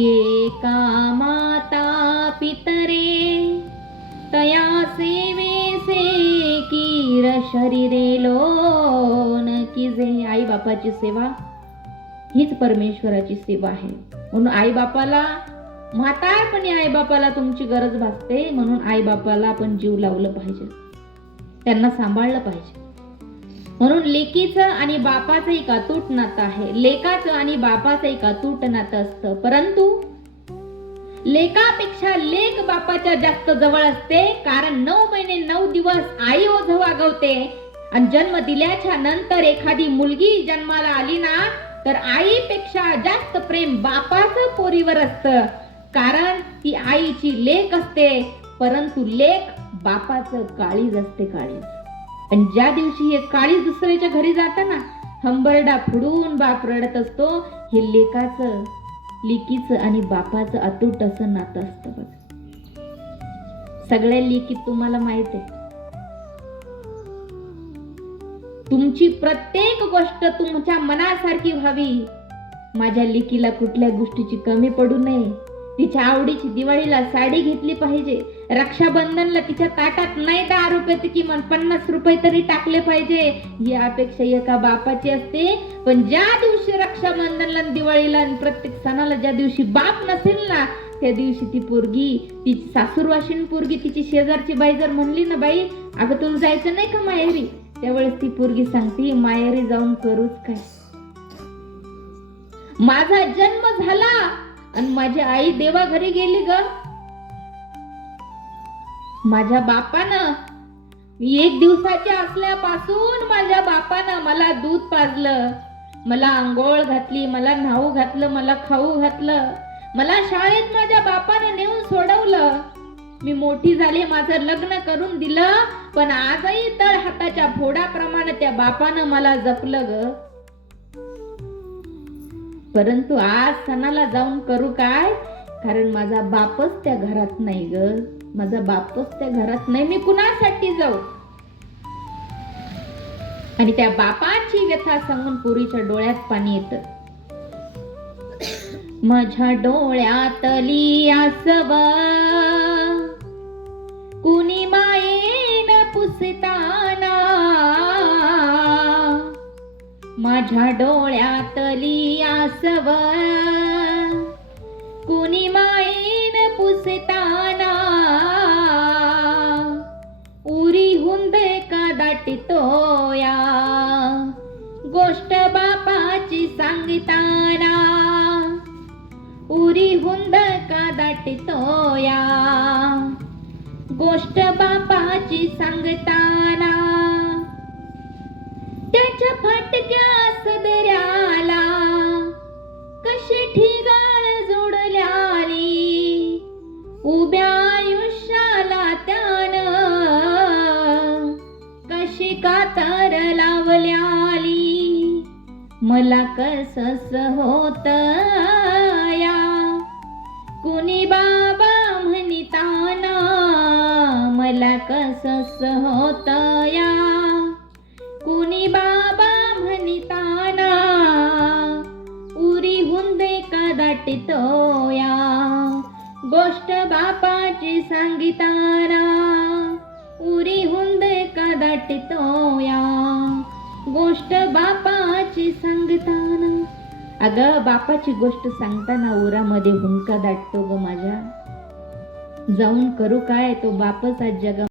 एका माता पितरे तया सेवेसे कीर शरीरे लोन किजे. आई बापाची सेवा हीच परमेश्वराची सेवा आहे. म्हणून आई बापाला पण आई बापाला तुमची गरज भासते म्हणून आई बापाला आपण जीव लावलं पाहिजे. त्यांना सांभाळलं पाहिजे. म्हणून लेकीचं आणि बापाचं एक अतूट नातं आहे. लेकाचं आणि बापाचं एक अतूट नातं असतं. परंतु लेकापेक्षा लेक बापाच्या जास्त जवळ असते कारण नऊ महिने नऊ दिवस आई ओझ वागवते. आणि जन्म दिल्याच्या नंतर एखादी मुलगी जन्माला आली ना तर आईपेक्षा जास्त प्रेम बापाचं पोरीवर असतं. कारण ती आईची लेक असते परंतु लेक बापाचं काळीज असते काळीज. आणि ज्या दिवशी हे काळी दुसऱ्याच्या घरी जाताना हंबरडा फुडून बाप रडत असतो हे लेकाचं लेकीचं आणि बापाचं अतूट असं नातं असतं बघ. सगळ्या लेकीत तुम्हाला माहीत आहे तुमची प्रत्येक गोष्ट तुमच्या मनासारखी व्हावी. माझ्या लेकीला कुठल्या गोष्टीची कमी पडू नये. तिच्या आवडीची दिवाळीला साडी घेतली पाहिजे. रक्षाबंधनला तिच्या ताटात नाही दहा रुपये तर किमान पन्नास रुपये तरी टाकले पाहिजे? ही अपेक्षा एका बापाची असते. पण ज्या दिवशी रक्षाबंधनला दिवाळीला आणि प्रत्येक सणाला ज्या दिवशी बाप नसेल ना त्या दिवशी ती पोरगी ती सासूरवाशीन पोरगी तिची शेजारची बाई जर म्हणली ना बाई अगं तुला जायचं नाही का माहेरी? त्यावेळेस ती पोरगी सांगते माहेरी जाऊन करूच काय. माझा जन्म झाला. आणि माझी आई देवा घरी गेली ग. माझ्या बापानं एक दिवसाच्या असल्यापासून माझ्या बापानं मला दूध पाजलं मला आंघोळ घातली मला न्हाऊ घातलं मला खाऊ घातलं मला शाळेत माझ्या बापानं नेऊन सोडवलं. मी मोठी झाली माझं लग्न करून दिलं पण आजही तळ हाताच्या फोडाप्रमाणे त्या बापानं मला जपलं ग. परंतु आज सणाला जाऊन करू काय? कारण माझा बापच त्या घरात नाही ग. माझा बापच त्या घरात नाही. मी कुणासाठी जाऊ? आणि त्या बापाची व्यथा सांगून पुरीच्या डोळ्यात पाणी येत. माझ्या डोळ्यातली आसव कुणी मायेन पुसताना माझ्या डोळ्यातली आसव. कुणी मायेन पुसताना उरी हुंद का दाटतोया. गोष्ट बापाची सांगताना उरी हुंद का दाटतोया. गोष्ट बापाची सांगताना त्याच्या आयुष्याला त्यानं कशी कातर लावल्याली मला कसस होत या? कुणी बाबा म्हणताना मला कसस होत या? कुणी बाबा म्हणताना उरी हुंदे का गोष्ट बापाची सांगितारा उरी हुंदे का गोष्ट बापाची सांगताना. अगं बापाची गोष्ट सांगताना उरामध्ये हुंका दाटतो ग माझ्या. जाऊन करू काय तो बापच आज जगा